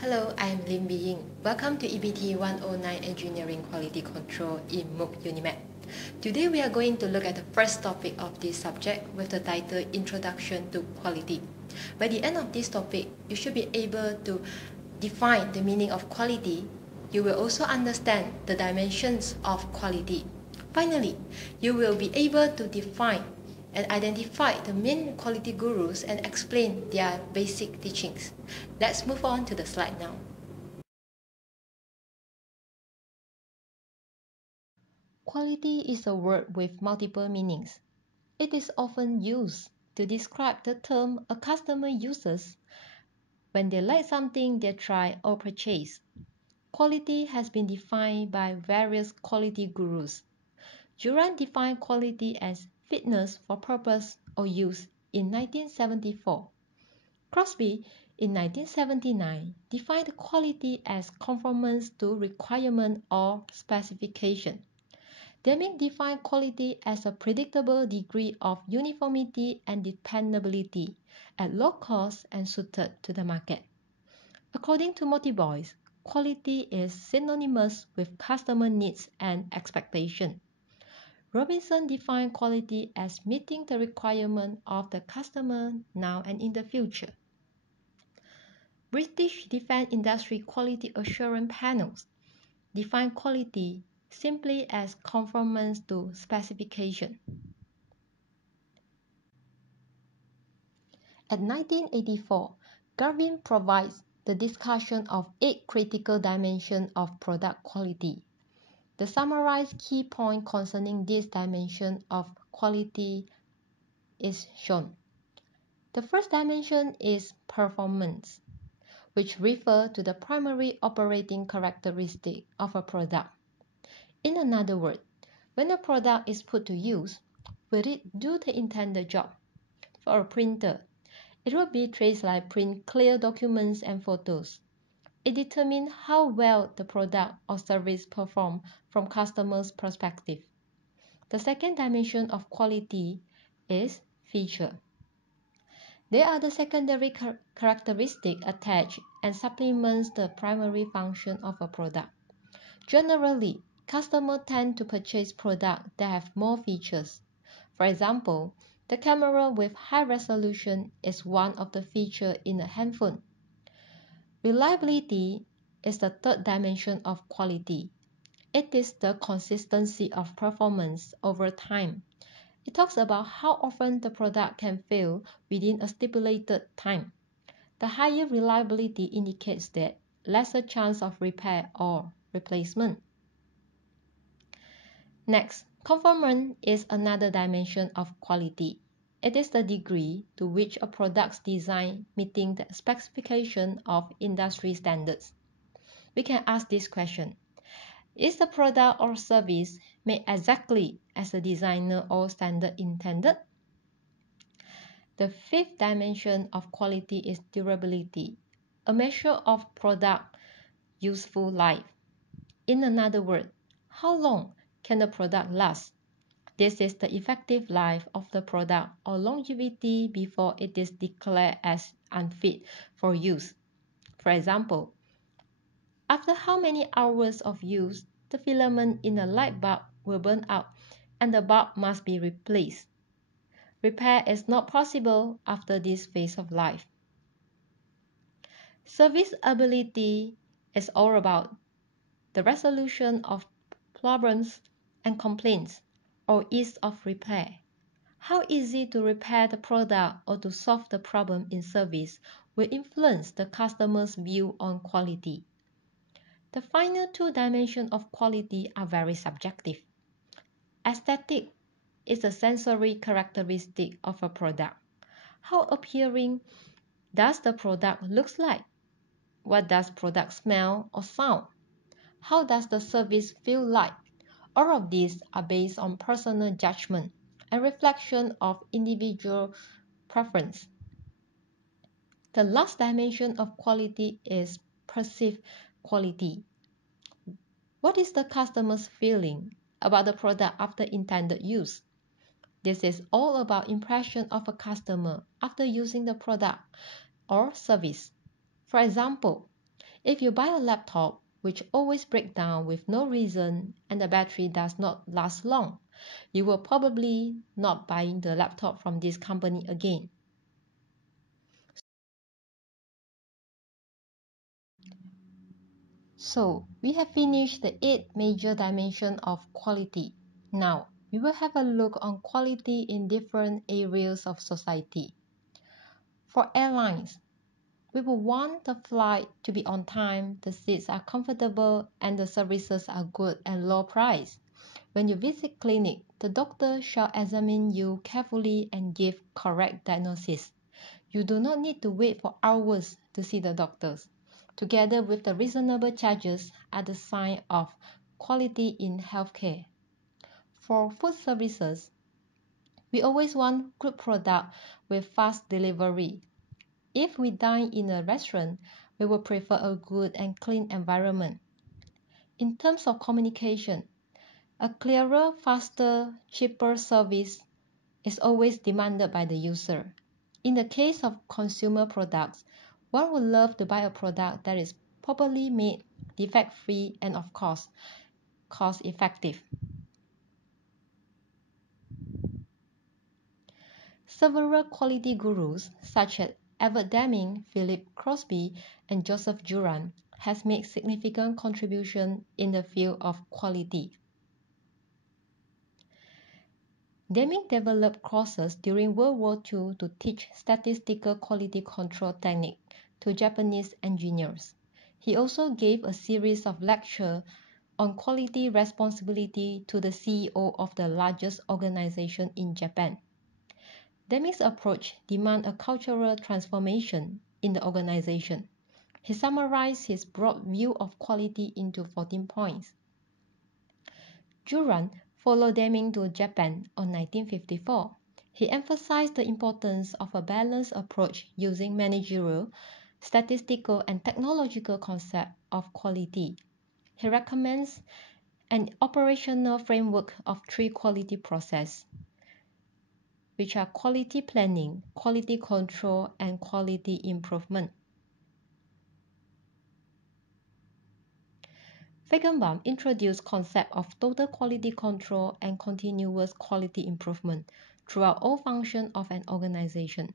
Hello, I'm Ying. Welcome to EBT 109 Engineering Quality Control in MOOC Unimed. Today we are going to look at the first topic of this subject with the title Introduction to Quality. By the end of this topic, you should be able to define the meaning of quality. You will also understand the dimensions of quality. Finally, you will be able to define and identify the main quality gurus and explain their basic teachings. Let's move on to the slide now. Quality is a word with multiple meanings. It is often used to describe the term a customer uses when they like something they try or purchase. Quality has been defined by various quality gurus. Juran defined quality as fitness for purpose or use in 1974. Crosby, in 1979, defined quality as conformance to requirement or specification. Deming defined quality as a predictable degree of uniformity and dependability at low cost and suited to the market. According to Motiboys, quality is synonymous with customer needs and expectation. Robinson defined quality as meeting the requirement of the customer now and in the future. British Defence Industry Quality Assurance Panels define quality simply as conformance to specification. At 1984, Garvin provides the discussion of 8 critical dimensions of product quality. The summarized key point concerning this dimension of quality is shown. The first dimension is performance, which refer to the primary operating characteristic of a product. In another word, when a product is put to use, will it do the intended job? For a printer, it will be traced like print clear documents and photos. It determines how well the product or service perform from customer's perspective. The second dimension of quality is feature. They are the secondary characteristic attached and supplements the primary function of a product. Generally, customers tend to purchase products that have more features. For example, the camera with high resolution is one of the features in a handphone. Reliability is the third dimension of quality. It is the consistency of performance over time. It talks about how often the product can fail within a stipulated time. The higher reliability indicates that lesser chance of repair or replacement. Next, conformance is another dimension of quality. It is the degree to which a product's design meeting the specification of industry standards. We can ask this question: is the product or service made exactly as the designer or standard intended? The fifth dimension of quality is durability, a measure of product useful life. In another word, how long can the product last? This is the effective life of the product or longevity before it is declared as unfit for use. For example, after how many hours of use, the filament in a light bulb will burn out and the bulb must be replaced. Repair is not possible after this phase of life. Serviceability is all about the resolution of problems and complaints or ease of repair. How easy to repair the product or to solve the problem in service will influence the customer's view on quality. The final two dimensions of quality are very subjective. Aesthetic is a sensory characteristic of a product. How appealing does the product look like? What does product smell or sound? How does the service feel like? All of these are based on personal judgment and reflection of individual preference. The last dimension of quality is perceived quality. What is the customer's feeling about the product after intended use? This is all about impression of a customer after using the product or service. For example, If you buy a laptop which always breaks down with no reason and the battery does not last long, you will probably not buy the laptop from this company again. So, we have finished the 8 major dimensions of quality. Now, we will have a look on quality in different areas of society. For airlines, we will want the flight to be on time, the seats are comfortable, and the services are good and low price. When you visit clinic, the doctor shall examine you carefully and give correct diagnosis. You do not need to wait for hours to see the doctors. Together with the reasonable charges are the sign of quality in healthcare. For food services, we always want good product with fast delivery. If we dine in a restaurant, we will prefer a good and clean environment. In terms of communication, a clearer, faster, cheaper service is always demanded by the user. In the case of consumer products, one would love to buy a product that is properly made, defect-free, and of course, cost-effective. Several quality gurus such as Edward Deming, Philip Crosby, and Joseph Juran has made significant contributions in the field of quality. Deming developed courses during World War II to teach statistical quality control technique to Japanese engineers. He also gave a series of lectures on quality responsibility to the CEO of the largest organization in Japan. Deming's approach demands a cultural transformation in the organization. He summarized his broad view of quality into 14 points. Juran followed Deming to Japan on 1954. He emphasized the importance of a balanced approach using managerial, statistical, and technological concepts of quality. He recommends an operational framework of 3 quality processes, which are quality planning, quality control, and quality improvement. Feigenbaum introduced concept of total quality control and continuous quality improvement throughout all functions of an organization.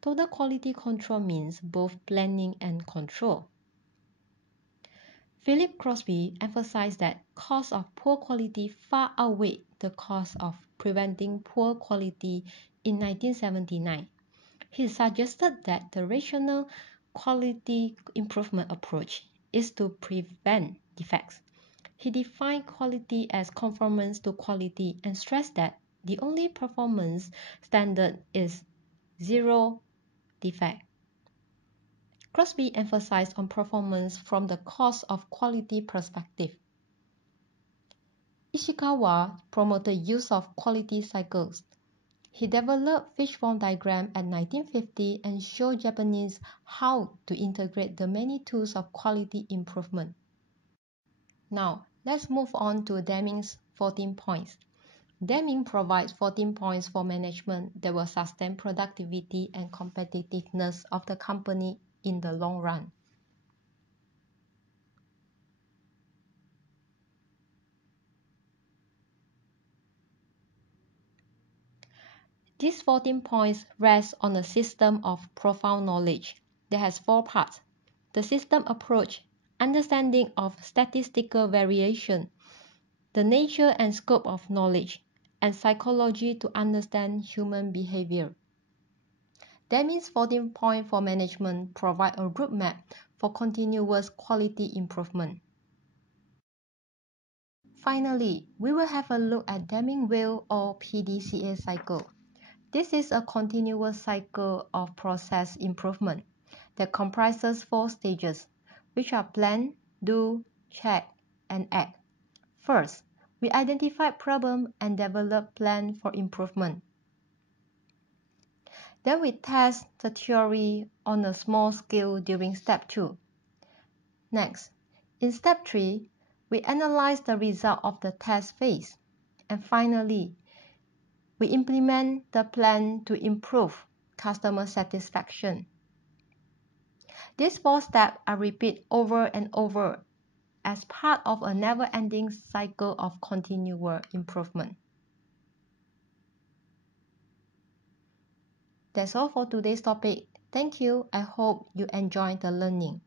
Total quality control means both planning and control. Philip Crosby emphasized that costs of poor quality far outweigh the cost of preventing poor quality in 1979. He suggested that the rational quality improvement approach is to prevent defects. He defined quality as conformance to quality and stressed that the only performance standard is zero defect. Crosby emphasized on performance from the cost of quality perspective. Ishikawa promoted use of quality cycles. He developed fishbone diagram at 1950 and showed Japanese how to integrate the many tools of quality improvement. Now, let's move on to Deming's 14 points. Deming provides 14 points for management that will sustain productivity and competitiveness of the company in the long run. These 14 points rest on a system of profound knowledge that has 4 parts. The system approach, understanding of statistical variation, the nature and scope of knowledge, and psychology to understand human behavior. Deming's 14 point for management provide a roadmap for continuous quality improvement. Finally, we will have a look at Deming wheel or PDCA cycle. This is a continuous cycle of process improvement that comprises 4 stages, which are plan, do, check, and act. First, we identify problem and develop plan for improvement. Then we test the theory on a small scale during step 2. Next, in step 3, we analyze the result of the test phase. And finally, we implement the plan to improve customer satisfaction. These 4 steps are repeated over and over as part of a never-ending cycle of continual improvement. That's all for today's topic. Thank you. I hope you enjoyed the learning.